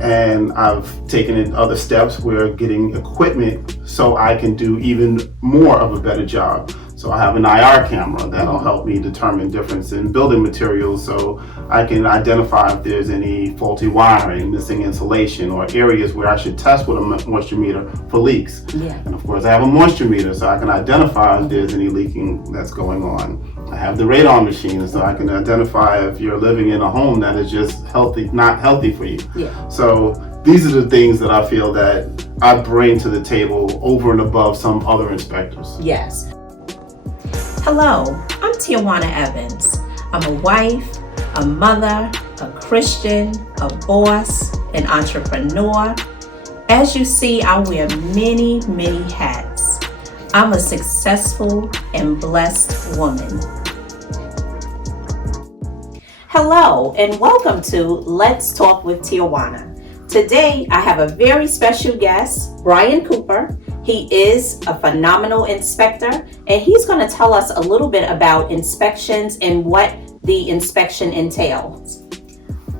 And I've taken in other steps. We're getting equipment so I can do even more of a better job. So I have an IR camera that'll help me determine difference in building materials, so I can identify if there's any faulty wiring, missing insulation, or areas where I should test with a moisture meter for leaks. Yeah. And of course I have a moisture meter so I can identify if there's any leaking that's going on. I have the radon machine so I can identify if you're living in a home that is just not healthy for you. Yeah. So these are the things that I feel that I bring to the table over and above some other inspectors. Yes. Hello, I'm Tijuana Evans. I'm a wife, a mother, a Christian, a boss, an entrepreneur. As you see, I wear many, many hats. I'm a successful and blessed woman. Hello, and welcome to Let's Talk with Tijuana. Today, I have a very special guest, Bryan Cooper. He is a phenomenal inspector, and he's going to tell us a little bit about inspections and what the inspection entails.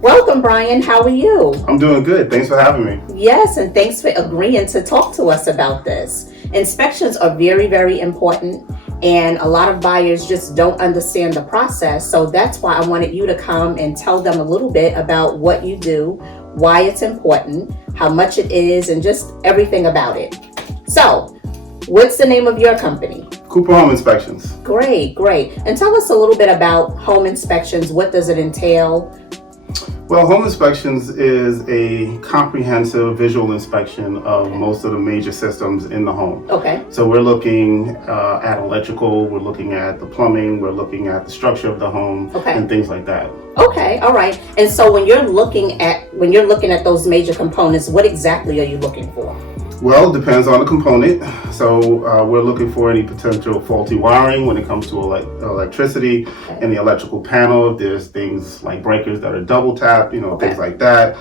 Welcome, Bryan. How are you? I'm doing good. Thanks for having me. Yes, and thanks for agreeing to talk to us about this. Inspections are very, very important, and a lot of buyers just don't understand the process. So that's why I wanted you to come and tell them a little bit about what you do, why it's important, how much it is, and just everything about it. So, what's the name of your company? Cooper Home Inspections. Great. And tell us a little bit about home inspections. What does it entail? Well, home inspections is a comprehensive visual inspection of most of the major systems in the home. Okay. So we're looking at electrical, we're looking at the plumbing, we're looking at the structure of the home, and things like that. Okay, all right. And so when you're looking at those major components, what exactly are you looking for? Well, it depends on the component. So we're looking for any potential faulty wiring when it comes to electricity and the electrical panel. If there's things like breakers that are double tapped, things like that.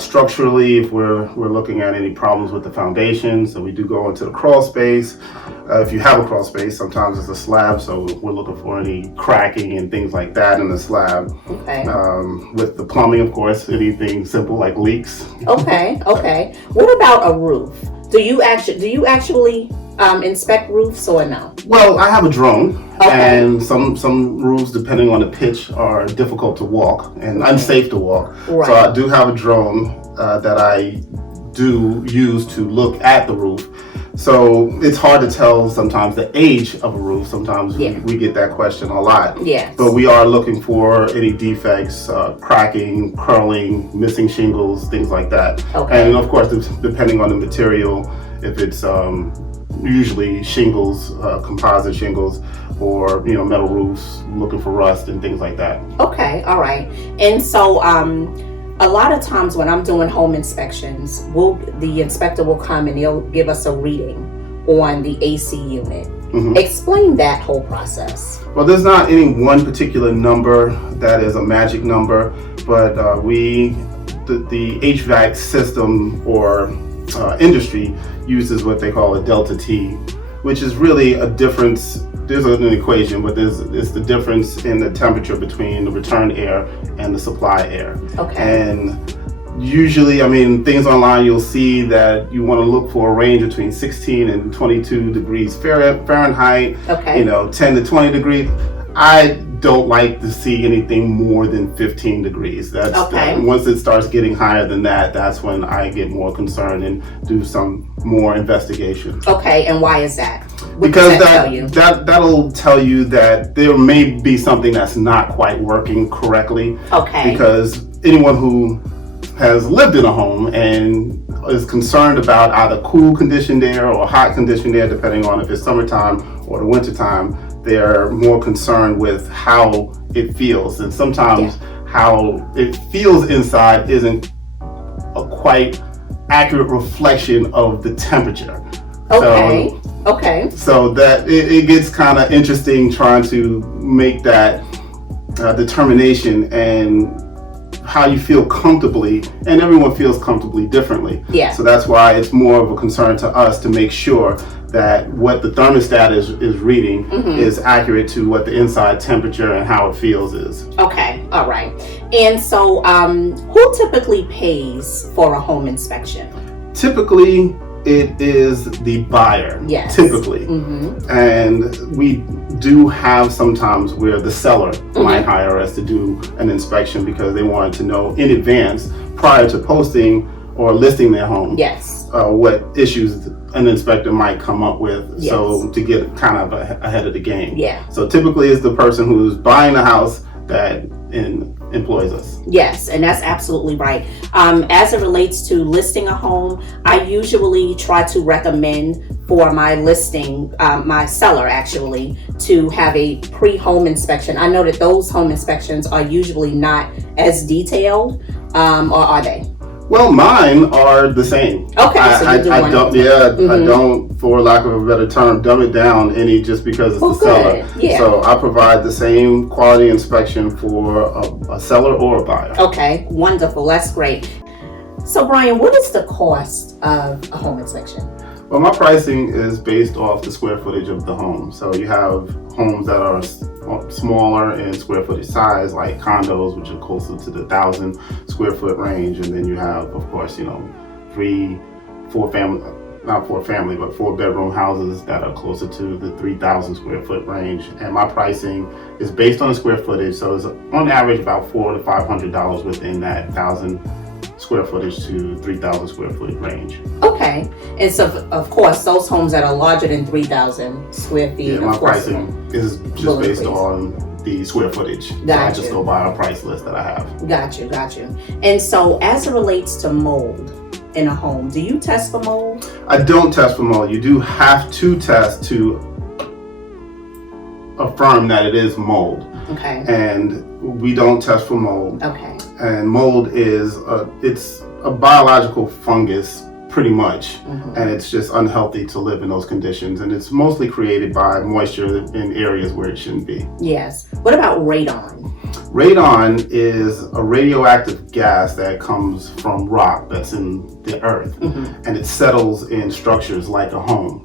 Structurally, if we're looking at any problems with the foundation, so we do go into the crawl space. If you have a crawl space, sometimes it's a slab, so we're looking for any cracking and things like that in the slab. Okay. With the plumbing, of course, anything simple like leaks. Okay. What about a roof? Do you actually inspect roofs or no? Well, I have a drone, and some roofs, depending on the pitch, are difficult to walk and unsafe to walk. Right. So I do have a drone that I do use to look at the roof. So it's hard to tell sometimes the age of a roof. Sometimes we get that question a lot. Yes. But we are looking for any defects, cracking, curling, missing shingles, things like that. Okay. And of course, depending on the material, if it's usually shingles, composite shingles, or metal roofs, looking for rust and things like that. Okay, all right. And so a lot of times when I'm doing home inspections, the inspector will come and he'll give us a reading on the AC unit. Explain that whole process. Well, there's not any one particular number that is a magic number, but the HVAC system or industry uses what they call a delta T, which is really a difference. There's an equation, but it's the difference in the temperature between the return air and the supply air. Okay. And usually, things online, you'll see that you want to look for a range between 16 and 22 degrees Fahrenheit. Okay. 10 to 20 degrees. I don't like to see anything more than 15 degrees. Once it starts getting higher than that, that's when I get more concerned and do some more investigation. Okay, and why is that? Because that'll tell you that there may be something that's not quite working correctly. Okay. Because anyone who has lived in a home and is concerned about either cool conditioned air or hot conditioned air, depending on if it's summertime or the wintertime, they're more concerned with how it feels. And sometimes how it feels inside isn't a quite accurate reflection of the temperature. Okay. So that it gets kind of interesting trying to make that determination and how you feel comfortably, and everyone feels comfortably differently. Yeah. So that's why it's more of a concern to us to make sure that what the thermostat is reading is accurate to what the inside temperature and how it feels is. Okay, all right. And so who typically pays for a home inspection? Typically, it is the buyer. Yes. Typically. And we do have sometimes where the seller might hire us to do an inspection because they wanted to know in advance prior to posting or listing their home. Yes. What issues an inspector might come up with, Yes. so to get kind of ahead of the game. Yeah. So typically it's the person who's buying the house that employs us. Yes, and that's absolutely right. As it relates to listing a home, I usually try to recommend for my listing, my seller actually, to have a pre-home inspection. I know that those home inspections are usually not as detailed, or are they? Well, mine are the same. Okay, so you do I one. don't, I don't, for lack of a better term, dumb it down any just because it's the seller. Yeah. So I provide the same quality inspection for a seller or a buyer. Okay, wonderful. That's great. So, Bryan, what is the cost of a home inspection? Well, my pricing is based off the square footage of the home. So you have homes that are smaller in square footage size, like condos, which are closer to the 1,000 square foot range. And then you have, of course, 4 bedroom houses that are closer to the 3,000 square foot range. And my pricing is based on the square footage. So it's on average about $400 to $500 within that 1,000 square footage to 3,000 square foot range. Okay, and so of course those homes that are larger than 3,000 square feet. Yeah, my pricing is just based on the square footage. Got so I you. just go by a price list that I have. Got you. And so as it relates to mold in a home, do you test for mold? I don't test for mold. You do have to test to affirm that it is mold. Okay. And we don't test for mold. Okay. And mold is it's a biological fungus pretty much, and it's just unhealthy to live in those conditions, and it's mostly created by moisture in areas where it shouldn't be. Yes. What about radon? Radon is a radioactive gas that comes from rock that's in the earth, and it settles in structures like a home.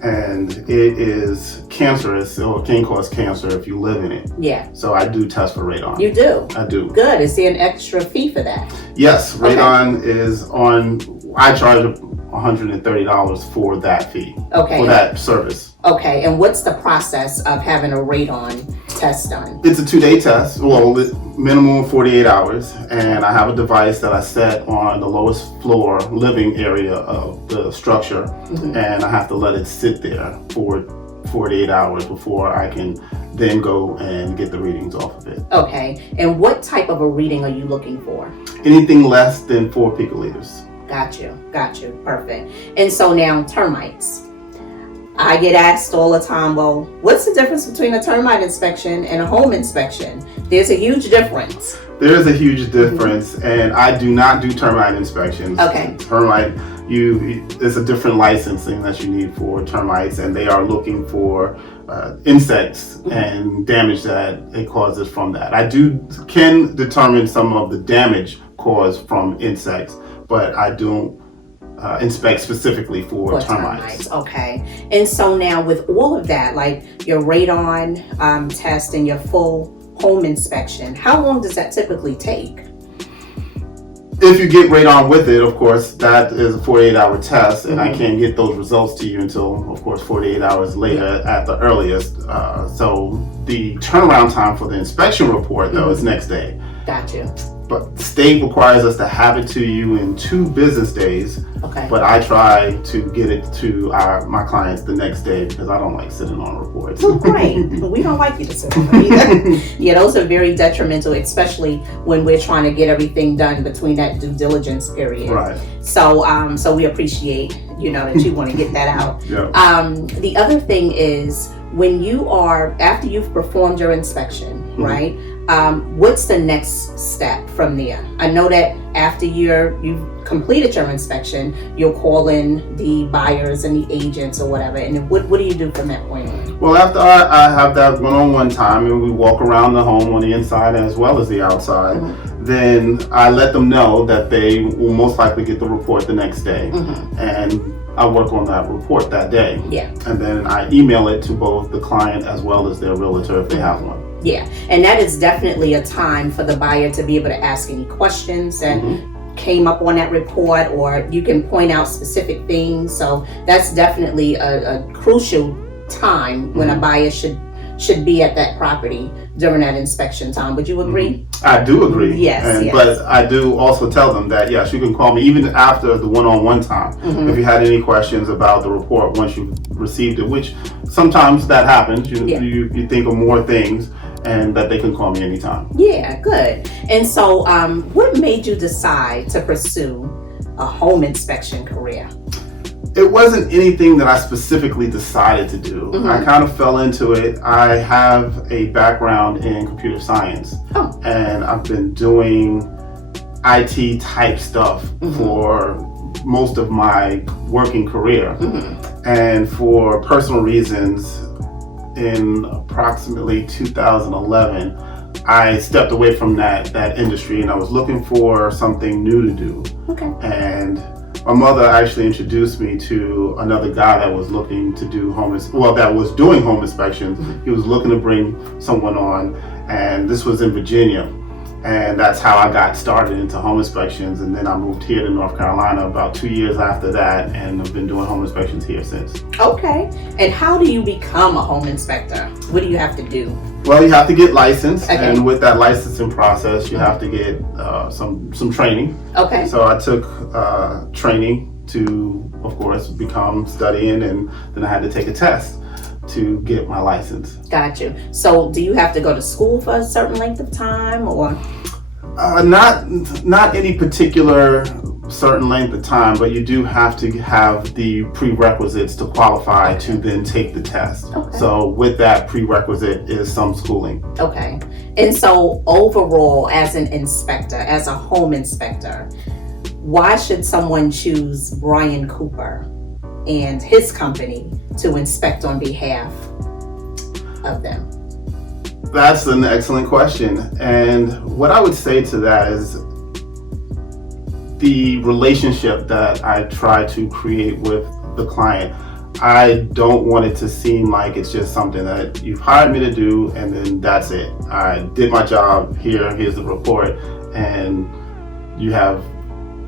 And it is cancerous, or can cause cancer if you live in it. Yeah. So I do test for radon. You do? I do. Good. Is there an extra fee for that? Yes, radon is on, I charge $130 for that fee. Okay. For that service. Okay, and what's the process of having a radon test done? It's a 2-day test, well, minimum of 48 hours, and I have a device that I set on the lowest floor living area of the structure, and I have to let it sit there for 48 hours before I can then go and get the readings off of it. Okay, and what type of a reading are you looking for? Anything less than 4 picoliters. Got you, perfect. And so now termites. I get asked all the time, well, what's the difference between a termite inspection and a home inspection? There's a huge difference. There is a huge difference, and I do not do termite inspections. Okay. Termite, it's a different licensing that you need for termites, and they are looking for insects and damage that it causes from that. I can determine some of the damage caused from insects, but I don't inspect specifically for termites. Okay. And so now with all of that, like your radon test and your full home inspection, how long does that typically take? If you get radon with it, of course, that is a 48-hour test, and I can't get those results to you until, of course, 48 hours later at the earliest. So the turnaround time for the inspection report, though, is next day. Gotcha. But the state requires us to have it to you in 2 business days. Okay. But I try to get it to my clients the next day because I don't like sitting on reports. Well, great. We don't like you to sit on them either. Yeah, those are very detrimental, especially when we're trying to get everything done between that due diligence period. Right. So we appreciate, that you want to get that out. Yeah. The other thing is when after you've performed your inspection, right? What's the next step from there? I know that after you've completed your inspection, you'll call in the buyers and the agents or whatever. And then what do you do from that point on? Well, after I have that one-on-one time and we walk around the home on the inside as well as the outside, then I let them know that they will most likely get the report the next day. And I work on that report that day. Yeah. And then I email it to both the client as well as their realtor if they have one. Yeah. And that is definitely a time for the buyer to be able to ask any questions that came up on that report, or you can point out specific things. So that's definitely a crucial time when a buyer should be at that property during that inspection time. Would you agree? I do agree. Yes, yes. But I do also tell them that, yes, you can call me even after the one-on-one time. If you had any questions about the report once you've received it, which sometimes that happens. You think of more things, and that they can call me anytime. Yeah, good. And so what made you decide to pursue a home inspection career? It wasn't anything that I specifically decided to do. I kind of fell into it. I have a background in computer science, and I've been doing IT type stuff for most of my working career. And for personal reasons, in approximately 2011, I stepped away from that industry, and I was looking for something new to do. And my mother actually introduced me to another guy that was looking to do that was doing home inspections. He was looking to bring someone on, and this was in Virginia. And that's how I got started into home inspections. And then I moved here to North Carolina about 2 years after that, and I've been doing home inspections here since. Okay. And how do you become a home inspector? What do you have to do? Well, you have to get licensed, and with that licensing process, you have to get some training. So I took training to, of course, become studying, and then I had to take a test to get my license. Got you. So do you have to go to school for a certain length of time, or? Not any particular certain length of time, but you do have to have the prerequisites to qualify to then take the test. So with that prerequisite is some schooling. And so overall, as an inspector, as a home inspector, why should someone choose Bryan Cooper and his company to inspect on behalf of them? That's an excellent question. And what I would say to that is the relationship that I try to create with the client. I don't want it to seem like it's just something that you've hired me to do and then that's it. I did my job, here's the report, and you have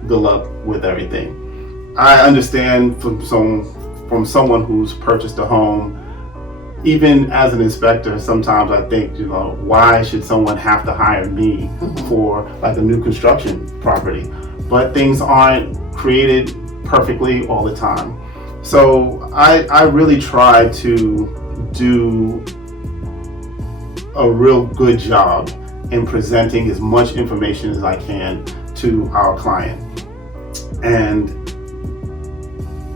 good luck with everything. I understand from someone who's purchased a home, even as an inspector, sometimes I think, why should someone have to hire me for like a new construction property? But things aren't created perfectly all the time. So I really try to do a real good job in presenting as much information as I can to our client. And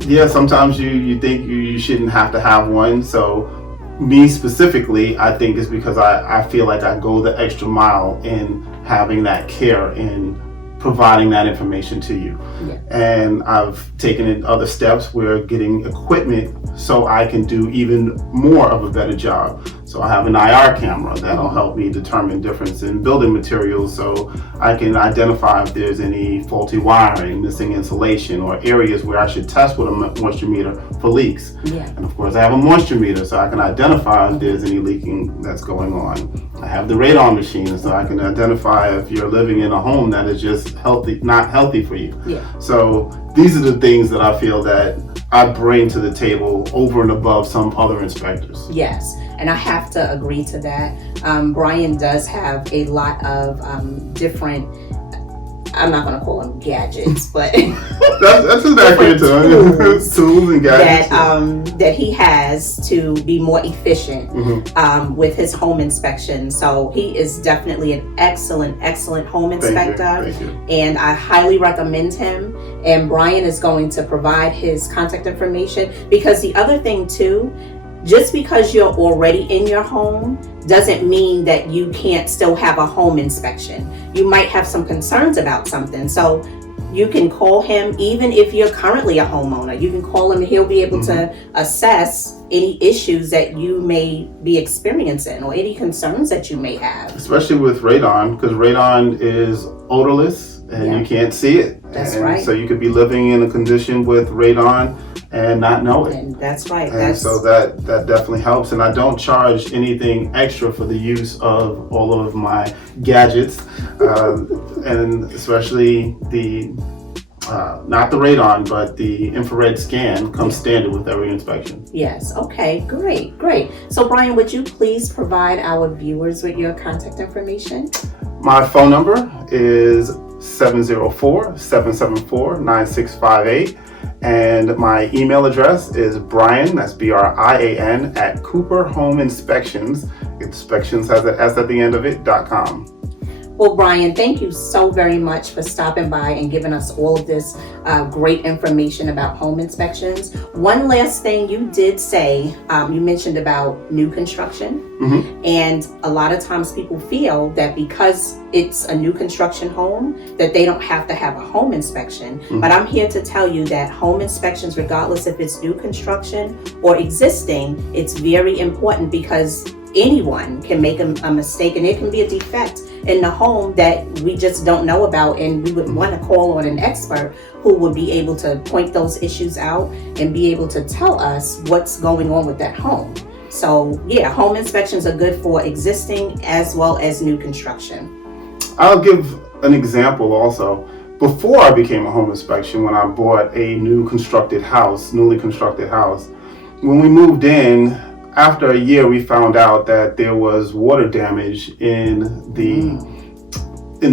yeah, sometimes you think you shouldn't have to have one. So me specifically, I think is because I feel like I go the extra mile in having that care in providing that information to you. And I've taken in other steps where getting equipment so I can do even more of a better job. So I have an IR camera that'll help me determine difference in building materials, so I can identify if there's any faulty wiring, missing insulation, or areas where I should test with a moisture meter for leaks. And of course I have a moisture meter so I can identify if there's any leaking that's going on. I have the Radon machine so I can identify if you're living in a home that is just not healthy for you. So these are the things that I feel that I bring to the table over and above some other inspectors. Yes, and I have to agree to that. Bryan does have a lot of different, I'm not going to call them gadgets, but that's an accurate term. Tools and gadgets that he has to be more efficient with his home inspection. So he is definitely an excellent home inspector. Thank you. And I highly recommend him. And Bryan is going to provide his contact information, because the other thing too, just because you're already in your home doesn't mean that you can't still have a home inspection. You might have some concerns about something. So you can call him, even if you're currently a homeowner. You can call him and he'll be able to assess any issues that you may be experiencing or any concerns that you may have. Especially with Radon, because Radon is odorless and Yeah. you can't see it. That's and right. So you could be living in a condition with radon and not know it. And that's right. And so that definitely helps. And I don't charge anything extra for the use of all of my gadgets, and especially the not the radon, but the infrared scan comes standard with every inspection. Yes. Okay. Great. Great. So, Bryan, would you please provide our viewers with your contact information? My phone number is 704-774-9658. And my email address is Bryan, that's Brian, at Cooper Home Inspections. Inspections has an S at the end of it, .com. Well, Bryan, thank you so very much for stopping by and giving us all of this great information about home inspections. One last thing you did say, you mentioned about new construction. Mm-hmm. And a lot of times people feel that because it's a new construction home, that they don't have to have a home inspection. Mm-hmm. But I'm here to tell you that home inspections, regardless if it's new construction or existing, it's very important because anyone can make a mistake and it can be a defect in the home that we just don't know about, and we would want to call on an expert who would be able to point those issues out and be able to tell us what's going on with that home. So yeah, home inspections are good for existing as well as new construction. I'll give an example also. Before I became a home inspection, when I bought a newly constructed house, when we moved in, after a year, we found out that there was water damage in the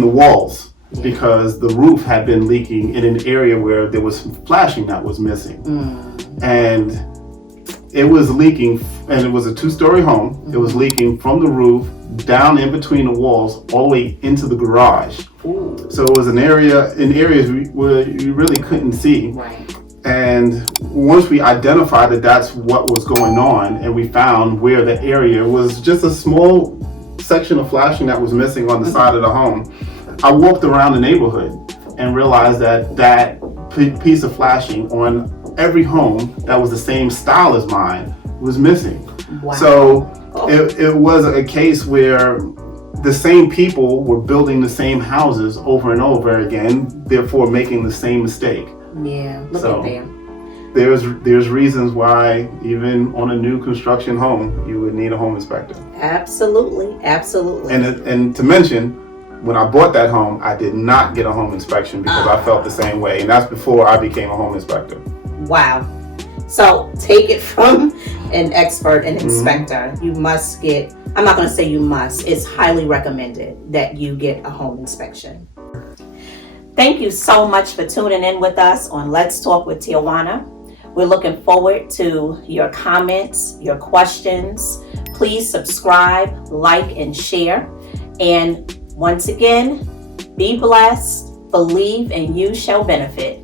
walls because the roof had been leaking in an area where there was some flashing that was missing. And it was leaking, and it was a 2-story home. It was leaking from the roof down in between the walls all the way into the garage. So it was in areas where you really couldn't see. Right. And once we identified that that's what was going on, and we found where the area was just a small section of flashing that was missing on the side of the home, I walked around the neighborhood and realized that piece of flashing on every home that was the same style as mine was missing. Wow. So it was a case where the same people were building the same houses over and over again, therefore making the same mistake. Yeah, look So, at them. There's reasons why even on a new construction home you would need a home inspector. Absolutely. And to mention, when I bought that home, I did not get a home inspection because I felt the same way, and that's before I became a home inspector. Wow. So take it from an expert, an inspector. You must get, I'm not going to say you must, it's highly recommended that you get a home inspection. Thank you so much for tuning in with us on Let's Talk with Tijuana. We're looking forward to your comments, your questions. Please subscribe, like, and share. And once again, be blessed, believe, and you shall benefit.